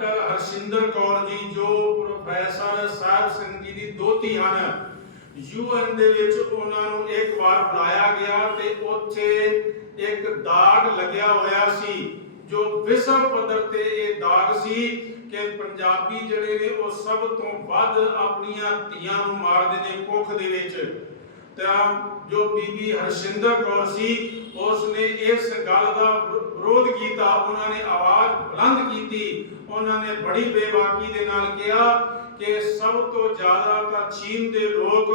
Doctor Harshinder Kaur ji, ਜੋ professor Sahib Singh ji ਦੀ ਦੋਤੀ ਹਨ, UN ਦੇ ਵਿੱਚ ਉਹਨਾਂ ਨੂੰ ਇੱਕ ਵਾਰ ਬੁਲਾਇਆ ਗਿਆ ਤੇ ਉੱਥੇ ਇੱਕ ਦਾਗ ਲੱਗਿਆ ਹੋਇਆ ਸੀ, ਜੋ ਵਿਸ਼ਵ ਪੱਧਰ ਤੇ ਇਹ ਦਾਗ ਸੀ ਕਿ ਪੰਜਾਬੀ ਜਿਹੜੇ ਨੇ ਉਹ ਸਭ ਤੋਂ ਵੱਧ ਆਪਣੀਆਂ ਧੀਆਂ ਨੂੰ ਮਾਰਦੇ ਨੇ ਕੁੱਖ ਦੇ ਵਿੱਚ। ਤਾਂ ਜੋ ਬੀਬੀ ਹਰਸ਼ਿੰਦਰ ਕੌਰ ਸੀ ਉਸ ਨੇ ਇਸ ਗੱਲ ਦਾ ਵਿਰੋਧ ਕੀਤਾ, ਉਹਨਾਂ ਨੇ ਆਵਾਜ਼ ਬੁਲੰਦ ਕੀਤੀ, ਉਹਨਾਂ ਨੇ ਬੜੀ ਬੇਬਾਕੀ ਦੇ ਨਾਲ ਕਿਹਾ ਕਿ ਸਭ ਤੋਂ ਜ਼ਿਆਦਾ ਤਾਂ ਚੀਨ ਦੇ ਲੋਕ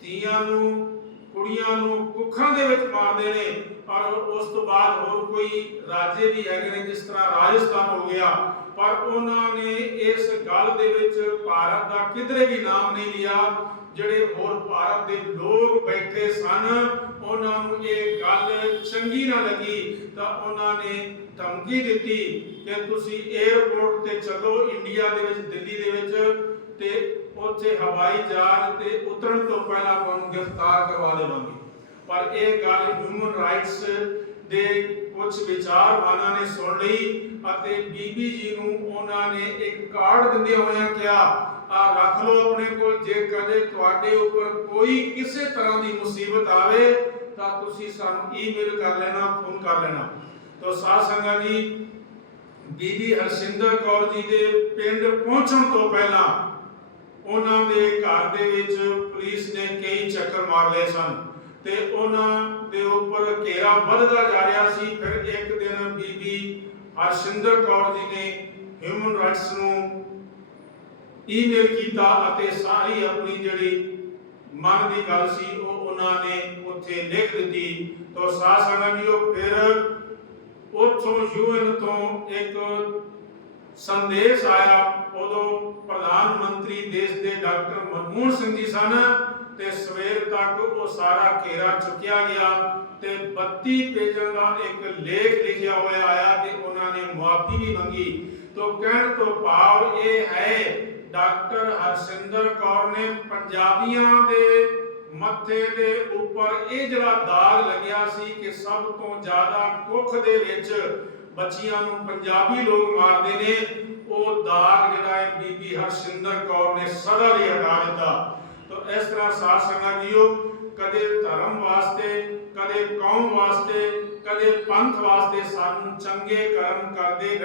ਧੀਆਂ ਨੂੰ, ਕੁੜੀਆਂ ਨੂੰ ਕੁੱਖਾਂ ਦੇ ਵਿੱਚ ਮਾਰਦੇ ਨੇ, ਪਰ ਉਸ ਤੋਂ ਬਾਅਦ ਹੋਰ ਕੋਈ ਰਾਜੇ ਵੀ ਹੈਗੇ ਨੇ, ਜਿਸ ਤਰ੍ਹਾਂ ਰਾਜਸਥਾਨ ਹੋ ਗਿਆ। ਪਰ ਉਹਨਾਂ ਨੇ ਇਸ ਗੱਲ ਦੇ ਵਿੱਚ ਭਾਰਤ ਦਾ ਕਿਧਰੇ ਵੀ ਨਾਮ ਨਹੀਂ ਲਿਆ। ਜਿਹੜੇ ਹੋਰ ਭਾਰਤ ਦੇ ਲੋਕ ਬੈਠੇ ਸਨ, ਉਹਨਾਂ ਨੂੰ ਇਹ ਗੱਲ ਚੰਗੀ ਨਾ ਲੱਗੀ, ਤਾਂ ਉਹਨਾਂ ਨੇ ਧਮਕੀ ਦਿੱਤੀ ਕਿ ਤੁਸੀਂ 에ਅਰਪੋਰਟ ਤੇ ਚੱਲੋ ਇੰਡੀਆ ਦੇ ਵਿੱਚ, ਦਿੱਲੀ ਦੇ ਵਿੱਚ, ਤੇ ਉੱਥੇ ਹਵਾਈ ਜਹਾਜ਼ ਤੇ ਉਤਰਨ ਤੋਂ ਪਹਿਲਾਂ ਤੁਹਾਨੂੰ ਗ੍ਰਿਫਤਾਰ ਕਰਵਾ ਦੇਵਾਂਗੇ। ਪਰ ਇਹ ਗੱਲ ਹਿਊਮਨ ਰਾਈਟਸ ਦੇ ਕੁਝ ਵਿਚਾਰਵਾਨਾਂ ਨੇ ਸੁਣ ਲਈ ਅਤੇ ਬੀਬੀ ਜੀ ਨੂੰ ਉਹਨਾਂ ਨੇ ਇੱਕ ਕਾਰਡ ਦਿੰਦੇ ਹੋਇਆਂ ਕਿਹਾ, ਆ ਰੱਖ ਲਓ ਆਪਣੇ ਕੋਲ, ਜੇ ਕਦੇ ਤੁਹਾਡੇ ਉੱਪਰ ਕੋਈ ਕਿਸੇ ਤਰ੍ਹਾਂ ਦੀ ਮੁਸੀਬਤ ਆਵੇ ਤਾਂ ਤੁਸੀਂ ਸਾਨੂੰ ਈਮੇਲ ਕਰ ਲੈਣਾ ਫੋਨ ਕਰ ਲੈਣਾ। ਤਾਂ ਸਾਧ ਸੰਗਤ ਜੀ, ਬੀਬੀ ਹਰਸਿੰਦਰ ਕੌਰ ਜੀ ਦੇ ਪਿੰਡ ਪਹੁੰਚਣ ਤੋਂ ਪਹਿਲਾਂ ਉਹਨਾਂ ਦੇ ਘਰ ਦੇ ਵਿੱਚ ਪੁਲਿਸ ਨੇ ਕਈ ਚੱਕਰ ਮਾਰ ਲਏ ਸਨ। ਤੇ ਉਹਨਾਂ ਦੇ ਉੱਪਰ ਘੇਰਾ ਵੱਧਦਾ ਜਾ ਰਿਹਾ ਸੀ। ਫਿਰ ਇੱਕ ਦਿਨ ਬੀਬੀ ਹਰਸਿੰਦਰ ਕੌਰ ਜੀ ਨੇ ਹਿਊਮਨ ਰਾਈਟਸ ਨੂੰ ਈਮੇਲ ਕੀਤਾ ਅਤੇ ਸਾਰੀ ਆਪਣੀ ਜਿਹੜੀ ਮਨ ਦੀ ਗੱਲ ਸੀ, ਉਹ ਉਹਨਾਂ ਨੇ ਉੱਥੇ ਲਿਖ ਦਿੱਤੀ। ਤਾਂ ਸਾਧ ਸੰਗਤ ਜੀਓ, ਫਿਰ ਉੱਥੋਂ ਯੂਐਨ ਤੋਂ ਇੱਕ ਸੰਦੇਸ਼ ਆਇਆ। ਉਦੋਂ ਪ੍ਰਧਾਨ ਮੰਤਰੀ ਦੇਸ਼ ਦੇ ਡਾਕਟਰ ਮਨਮੋਹਨ ਸਿੰਘ ਜੀ ਸਨ। ਤੇ ਸਵੇਰ ਤੱਕ ਉਹ ਸਾਰਾ ਘੇਰਾ ਚੁੱਕਿਆ ਗਿਆ ਤੇ 32 ਪੇਜਾਂ ਦਾ ਇੱਕ ਲੇਖ ਲਿਖਿਆ ਹੋਇਆ ਆਇਆ ਕਿ ਉਹਨਾਂ ਨੇ ਮੁਆਫੀ ਵੀ ਮੰਗੀ। ਤੋਂ ਕਹਿਣ ਤੋਂ ਭਾਵ ਇਹ ਹੈ, ਡਾਕਟਰ ਹਰਸਿੰਦਰ ਕੌਰ ਨੇ ਪੰਜਾਬੀਆਂ ਦੇ ਮੱਥੇ ਦੇ ਉੱਪਰ ਇਹ ਜਿਹੜਾ ਦਾਗ ਲੱਗਿਆ ਸੀ ਕਿ ਸਭ ਤੋਂ ਜ਼ਿਆਦਾ ਕੁੱਖ ਦੇ ਵਿੱਚ ਬੱਚੀਆਂ ਨੂੰ ਪੰਜਾਬੀ ਲੋਕ ਮਾਰਦੇ ਨੇ, ਉਹ ਦਾਗ ਜਿਹੜਾ ਹੈ ਬੀਬੀ ਹਰਸਿੰਦਰ ਕੌਰ ਨੇ ਸਦਾ ਲਈ ਹਟਾ ਦਿੱਤਾ। ਇਸ ਤਰ੍ਹਾਂ ਸਾਧ ਸੰਗਤ ਜੀਓ, ਕਦੇ ਧਰਮ ਵਾਸਤੇ, ਕਦੇ ਕੌਮ ਵਾਸਤੇ, ਕਦੇ ਪੰਥ ਵਾਸਤੇ ਸਾਨੂੰ ਚੰਗੇ ਕਰਮ ਕਰਦੇ